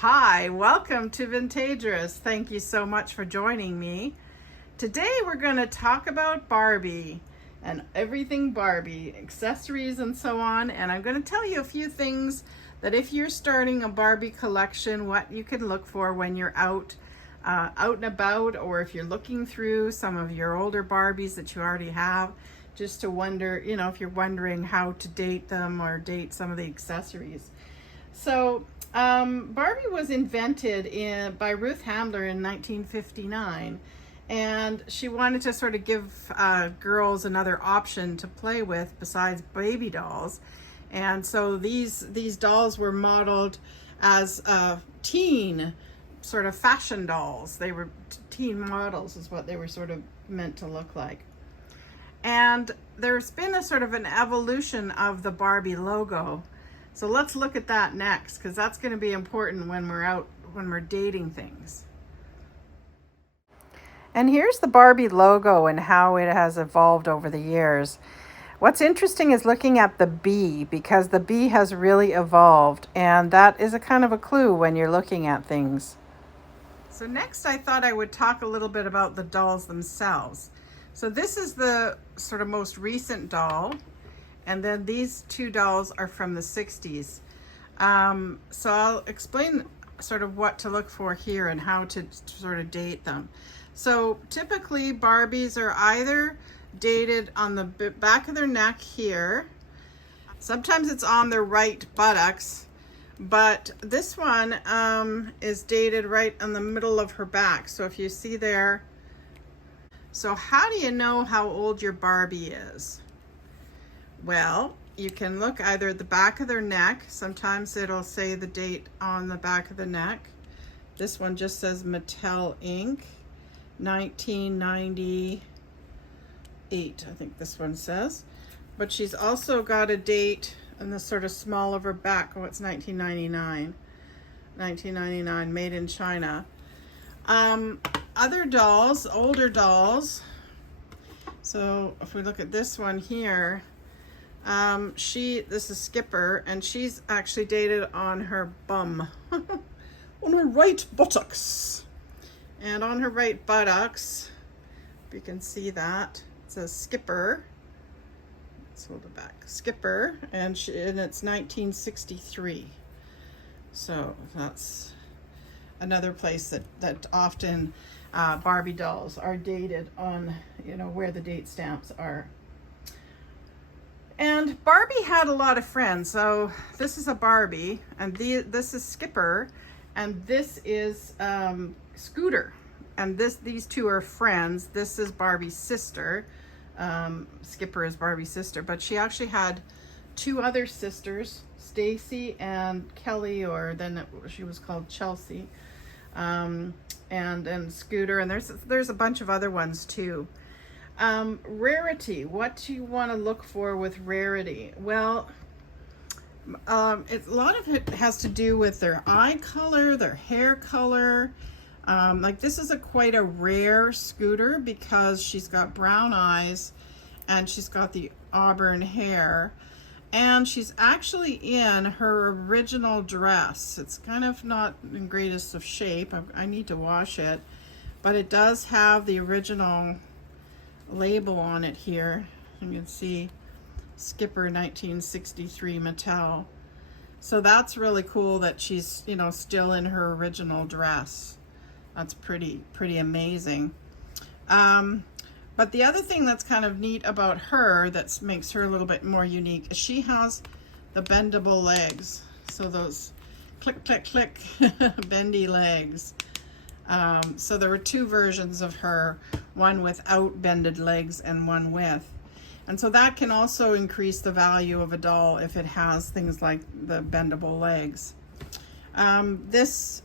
Hi, welcome to Vintagerous. Thank you so much for joining me. Today we're going to talk about Barbie and everything Barbie, accessories and so on. And I'm going to tell you a few things that if you're starting a Barbie collection, what you can look for when you're out and about, or if you're looking through some of your older Barbies that you already have, just to wonder, if you're wondering how to date them or date some of the accessories. So Barbie was invented by Ruth Handler in 1959, and she wanted to sort of give girls another option to play with besides baby dolls. And so these dolls were modeled as teen sort of fashion dolls. They were teen models is what they were sort of meant to look like. And there's been a sort of an evolution of the Barbie logo. So let's look at that next, because that's going to be important when we're out, when we're dating things. And here's the Barbie logo and how it has evolved over the years. What's interesting is looking at the bee, because the bee has really evolved, and that is a kind of a clue when you're looking at things. So next I thought I would talk a little bit about the dolls themselves. So this is the sort of most recent doll. And then these two dolls are from the 60s. So I'll explain sort of what to look for here and how to sort of date them. So typically Barbies are either dated on the back of their neck here. Sometimes it's on their right buttocks, but this one is dated right on the middle of her back. So if you see there, so how do you know how old your Barbie is? Well, you can look either at the back of their neck. Sometimes it'll say the date on the back of the neck. This one just says Mattel Inc. 1998, I think this one says. But she's also got a date in the sort of small of her back. Oh, it's 1999. 1999, made in China. Other dolls, older dolls. So if we look at this one here, this is Skipper, and she's actually dated on her bum, on her right buttocks. And on her right buttocks, if you can see that, it says Skipper. Let's hold it back. Skipper, and it's 1963. So that's another place that often Barbie dolls are dated on, where the date stamps are. And Barbie had a lot of friends. So this is a Barbie, and this is Skipper, and this is Scooter. And these two are friends. This is Barbie's sister. Skipper is Barbie's sister, but she actually had two other sisters, Stacy and Kelly, or then she was called Chelsea, and Scooter, and there's a bunch of other ones too. Rarity, what do you want to look for with rarity? Well, a lot of it has to do with their eye color, their hair color. Like this is quite a rare Scooter because she's got brown eyes and she's got the auburn hair, and she's actually in her original dress. It's kind of not in greatest of shape. I need to wash it, but it does have the original label on it here. You can see Skipper 1963 Mattel. So that's really cool that she's still in her original dress. That's pretty amazing. But the other thing that's kind of neat about her that makes her a little bit more unique is she has the bendable legs. So those click click click bendy legs. So there were two versions of her, one without bended legs and one with. And so that can also increase the value of a doll if it has things like the bendable legs. This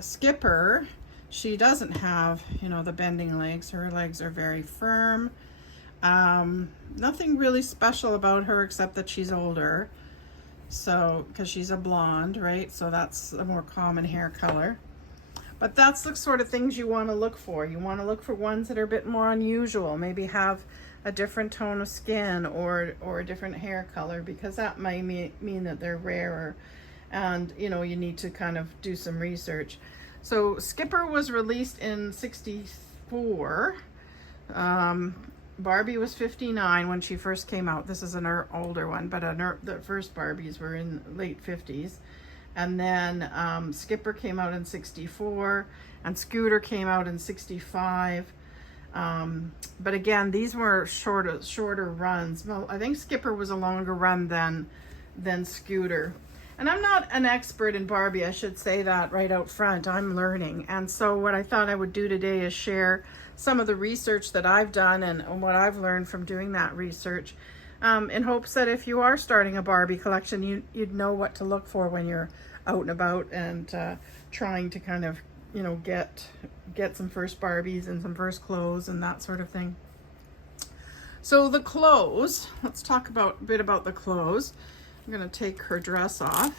Skipper, she doesn't have, the bending legs. Her legs are very firm. Nothing really special about her except that she's older. So, because she's a blonde, right? So that's a more common hair color. But that's the sort of things you want to look for. You want to look for ones that are a bit more unusual, maybe have a different tone of skin or a different hair color, because that might mean that they're rarer. and you know, you need to kind of do some research. So Skipper was released in 64. Barbie was 59 when she first came out. This is an older one, but the first Barbies were in late 50s. And then Skipper came out in 64, and Scooter came out in 65. But again, these were shorter runs. Well, I think Skipper was a longer run than Scooter. And I'm not an expert in Barbie, I should say that right out front. I'm learning. And so what I thought I would do today is share some of the research that I've done and what I've learned from doing that research, in hopes that if you are starting a Barbie collection, you'd know what to look for when you're out and about and trying to kind of, you know, get some first Barbies and some first clothes and that sort of thing. So the clothes, let's talk a bit about the clothes. I'm gonna take her dress off.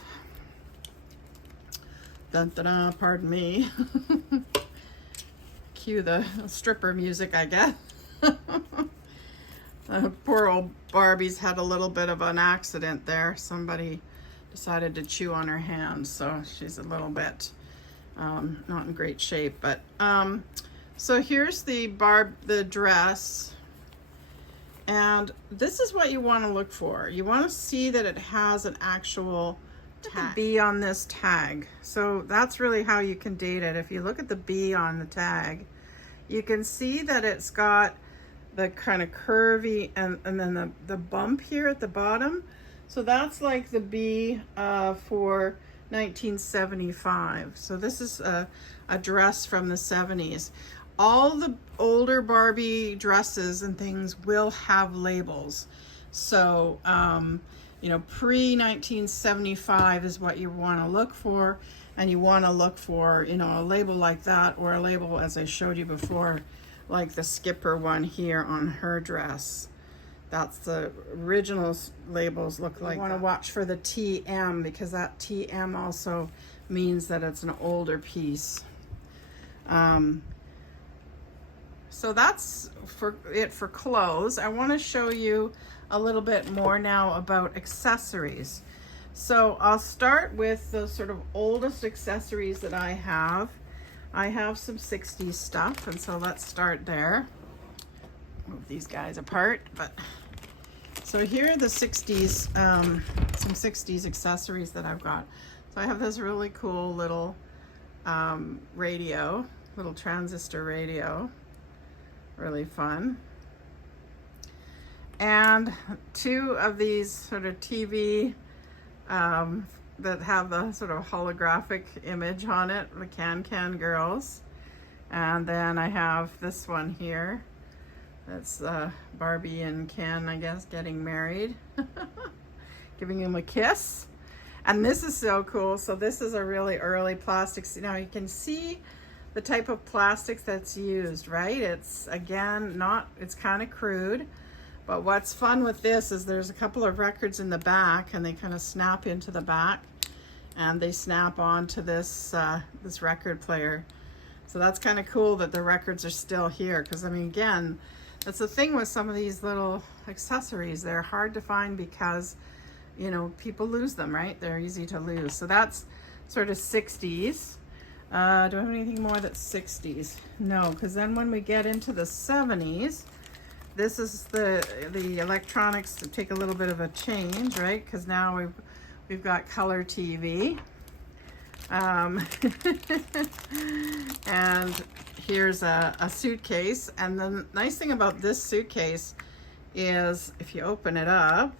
Dun, dun, dun, pardon me. Cue the stripper music, I guess. Poor old Barbie's had a little bit of an accident there. Somebody decided to chew on her hand, so she's a little bit not in great shape. But so here's the dress. And this is what you want to look for. You want to see that it has an actual tag. B on this tag. So that's really how you can date it. If you look at the B on the tag, you can see that it's got the kind of curvy and then the bump here at the bottom. So that's like the B for 1975. So this is a dress from the 70s. All the older Barbie dresses and things will have labels. So, you know, pre-1975 is what you want to look for. And you want to look for, you know, a label like that, or a label, as I showed you before, like the Skipper one here on her dress. That's the original labels look like. You want to watch for the TM, because that TM also means that it's an older piece. So that's it for clothes. I want to show you a little bit more now about accessories. So I'll start with the sort of oldest accessories that I have. I have some 60s stuff, and so let's start there. Move these guys apart. But so here are the 60s, some 60s accessories that I've got. So I have this really cool little radio, little transistor radio. Really fun. And two of these sort of TV that have the sort of holographic image on it, the Can Girls. And then I have this one here. That's Barbie and Ken, I guess, getting married. Giving him a kiss. And this is so cool. So this is a really early plastic. Now you can see the type of plastics that's used, right? It's, again, it's kind of crude, but what's fun with this is there's a couple of records in the back, and they kind of snap into the back, and they snap onto this this record player. So that's kind of cool that the records are still here, because I mean, again, that's the thing with some of these little accessories. They're hard to find because, you know, people lose them, right? They're easy to lose. So that's sort of 60s. Do I have anything more that's 60s? No, because then when we get into the 70s, this is the electronics to take a little bit of a change, right? Because now we've got color TV. And here's a suitcase. And the nice thing about this suitcase is if you open it up,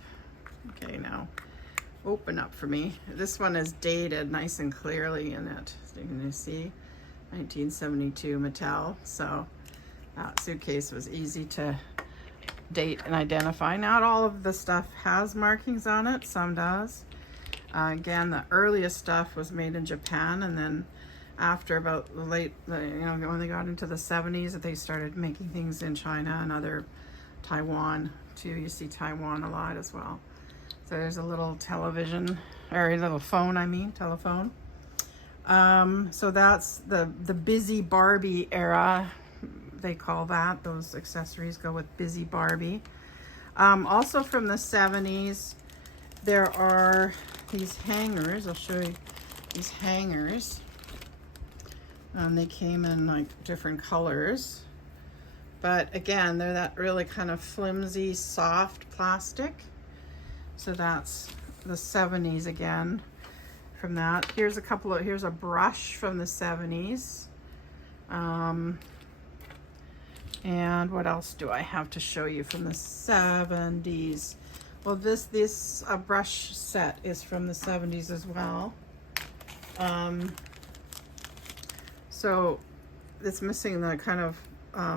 okay, now open up for me. This one is dated nice and clearly in it. So you can see 1972 Mattel. So that suitcase was easy to date and identify. Not all of the stuff has markings on it, some does. Again, the earliest stuff was made in Japan, and then after about the late, you know, when they got into the 70s, they started making things in China and other Taiwan too. You see Taiwan a lot as well. So there's a little television, or a little phone, telephone. So that's the busy Barbie era, they call that. Those accessories go with busy Barbie. Also from the 70s, there are these hangers. I'll show you these hangers. And they came in like different colors. But again, they're that really kind of flimsy, soft plastic. So that's the 70s again from that. Here's a brush from the 70s. And what else do I have to show you from the 70s? Well, this brush set is from the 70s as well. So it's missing the kind of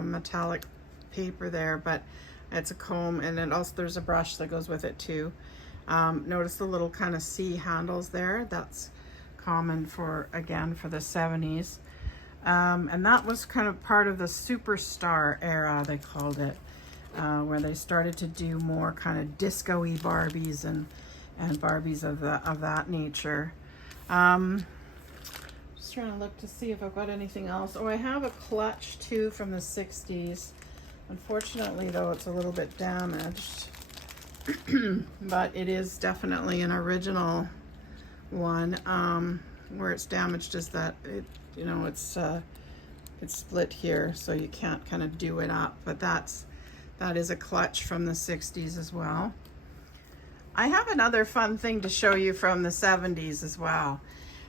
metallic paper there, but it's a comb, and then also there's a brush that goes with it too. Notice the little kind of C handles there. That's common for the 70s. And that was kind of part of the superstar era, they called it, where they started to do more kind of disco-y Barbies and Barbies of that nature. Just trying to look to see if I've got anything else. Oh, I have a clutch too from the 60s. Unfortunately, though, it's a little bit damaged. But it is definitely an original one. Where it's damaged is that it's split here, so you can't kind of do it up. But that is a clutch from the 60s as well. I have another fun thing to show you from the 70s as well.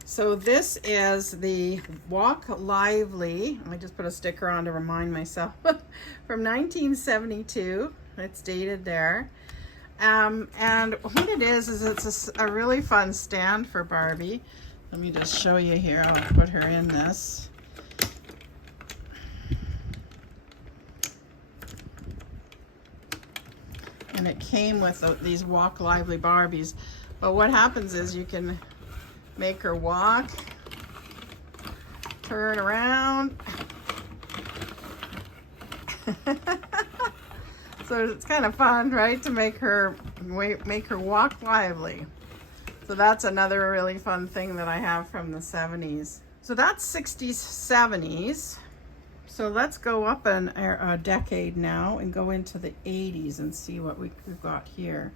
So this is the Walk Lively. I just put a sticker on to remind myself from 1972. It's dated there. And what it is it's a really fun stand for Barbie. Let me just show you here. I'll put her in this. And it came with these Walk Lively Barbies. But what happens is you can make her walk, turn around. So it's kind of fun, right, to make her walk lively. So that's another really fun thing that I have from the 70s. So that's 60s, 70s. So let's go up a decade now and go into the 80s and see what we've got here.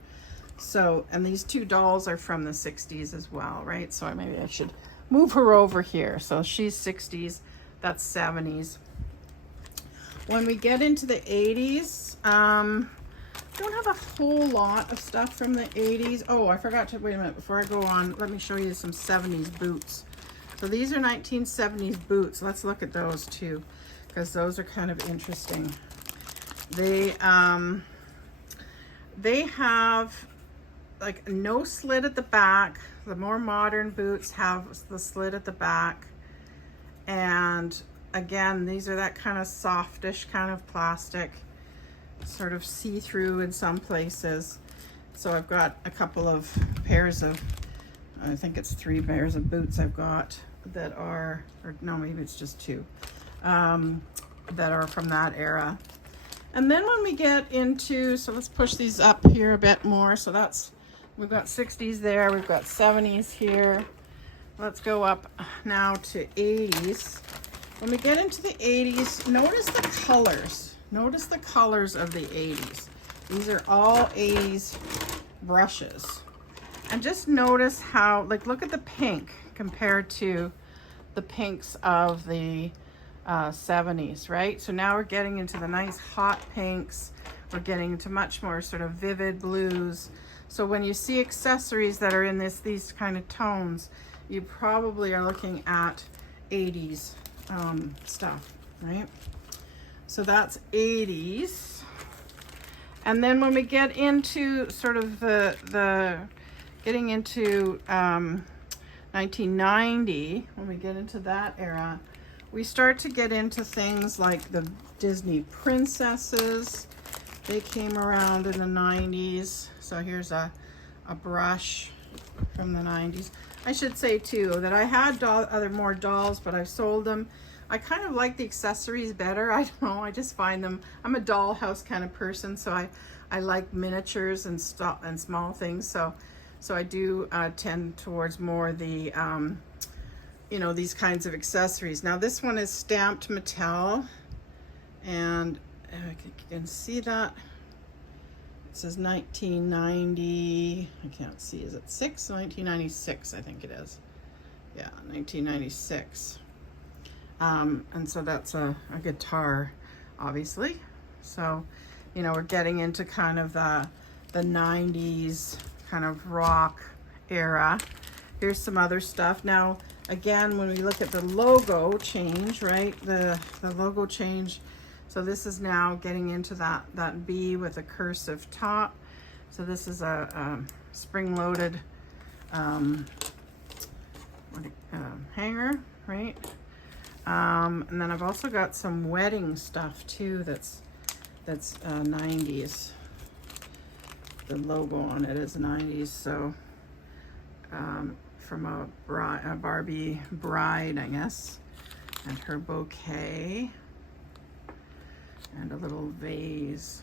So, and these two dolls are from the 60s as well, right? So maybe I should move her over here. So she's 60s, that's 70s. When we get into the 80s, don't have a whole lot of stuff from the 80s. Oh, I forgot to, wait a minute, before I go on, let me show you some 70s boots. So these are 1970s boots. Let's look at those too, because those are kind of interesting. They have like no slit at the back. The more modern boots have the slit at the back. And again, these are that kind of softish kind of plastic, sort of see-through in some places. So I've got a couple of pairs of, I think it's 3 pairs of boots I've got that are, or no, maybe it's just 2, that are from that era. And then when we get into, so let's push these up here a bit more. So that's, we've got 60s there, we've got 70s here. Let's go up now to 80s. When we get into the 80s, notice the colors. Notice the colors of the 80s. These are all 80s brushes. And just notice how, like, look at the pink compared to the pinks of the 70s, right? So now we're getting into the nice hot pinks. We're getting into much more sort of vivid blues. So when you see accessories that are in these kind of tones, you probably are looking at 80s stuff, right? So that's 80s. And then when we get into sort of getting into 1990, when we get into that era, we start to get into things like the Disney princesses. They came around in the 90s. So here's a brush from the 90s. I should say too that I had more dolls, but I've sold them. I kind of like the accessories better. I don't know, I just find them, I'm a dollhouse kind of person, so I like miniatures and small things. So I do tend towards more the, these kinds of accessories. Now this one is stamped Mattel, and you can see that This is 1990, I can't see, is it 1996, I think it is. Yeah, 1996. And so that's a guitar, obviously. So, you know, we're getting into kind of the 90s kind of rock era. Here's some other stuff. Now, again, when we look at the logo change, right? The logo change. So this is now getting into that B with a cursive top. So this is a spring-loaded hanger, right? And then I've also got some wedding stuff too. That's 90s. The logo on it is 90s. So from a Barbie bride, I guess, and her bouquet. And a little vase.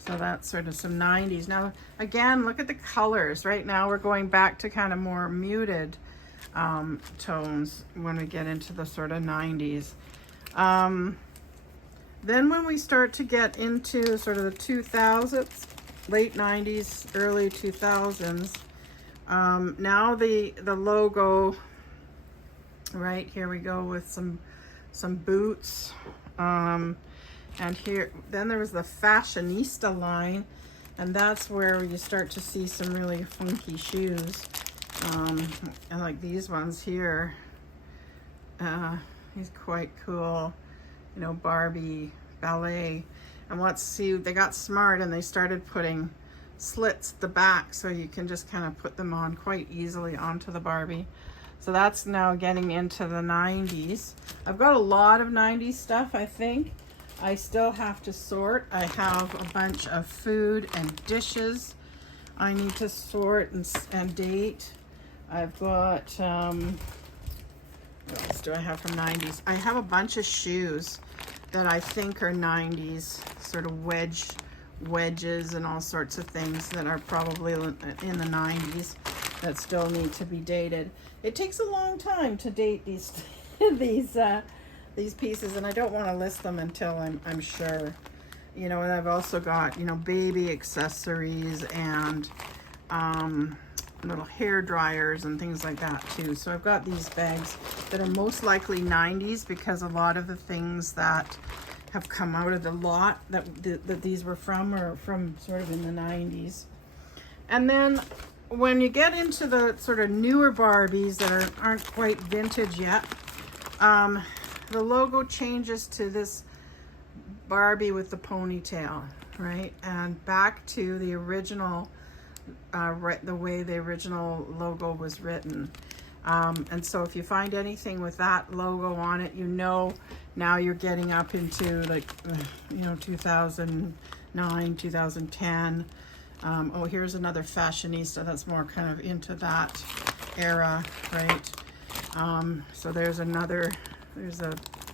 So that's sort of some 90s. Now, again, look at the colors. Right now we're going back to kind of more muted tones when we get into the sort of 90s. Then when we start to get into sort of the 2000s, late 90s, early 2000s, now the logo, right, here we go with some boots. And here, then there was the fashionista line, and that's where you start to see some really funky shoes. And like these ones here, he's quite cool, you know, Barbie ballet. And they got smart and they started putting slits at the back so you can just kind of put them on quite easily onto the Barbie. So that's now getting into the 90s. I've got a lot of 90s stuff, I think. I still have to sort. I have a bunch of food and dishes I need to sort and date. I've got, what else do I have from 90s? I have a bunch of shoes that I think are 90s, sort of wedges and all sorts of things that are probably in the 90s that still need to be dated. It takes a long time to date these these pieces, and I don't want to list them until I'm sure. You know, and I've also got, you know, baby accessories and little hair dryers and things like that too. So I've got these bags that are most likely 90s because a lot of the things that have come out of the lot that these were from are from sort of in the 90s. And then when you get into the sort of newer Barbies that aren't quite vintage yet, the logo changes to this Barbie with the ponytail, right? And back to the original, the way the original logo was written. And so if you find anything with that logo on it, you know now you're getting up into like, you know, 2009, 2010. Oh, here's another fashionista that's more kind of into that era, right? So there's a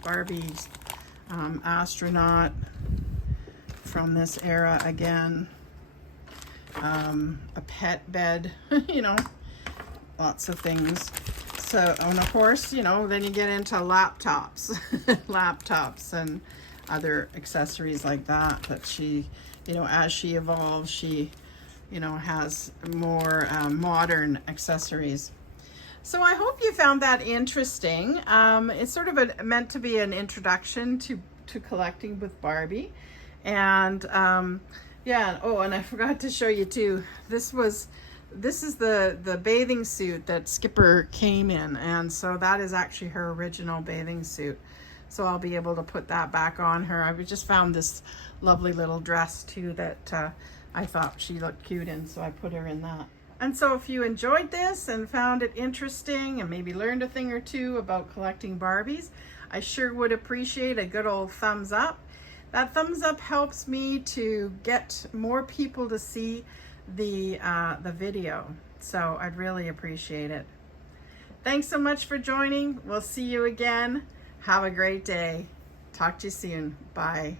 Barbie astronaut from this era again. A pet bed, you know, lots of things. So, and of course, you know, then you get into laptops, laptops and other accessories like that, that she, you know, as she evolves, she, you know, has more modern accessories. So I hope you found that interesting. It's sort of meant to be an introduction to collecting with Barbie. And yeah, oh, and I forgot to show you too, this is the bathing suit that Skipper came in, and so that is actually her original bathing suit. So I'll be able to put that back on her. I just found this lovely little dress too that I thought she looked cute in, so I put her in that. And so if you enjoyed this and found it interesting and maybe learned a thing or two about collecting Barbies, I sure would appreciate a good old thumbs up. That thumbs up helps me to get more people to see the video, so I'd really appreciate it. Thanks so much for joining. We'll see you again. Have a great day. Talk to you soon. Bye.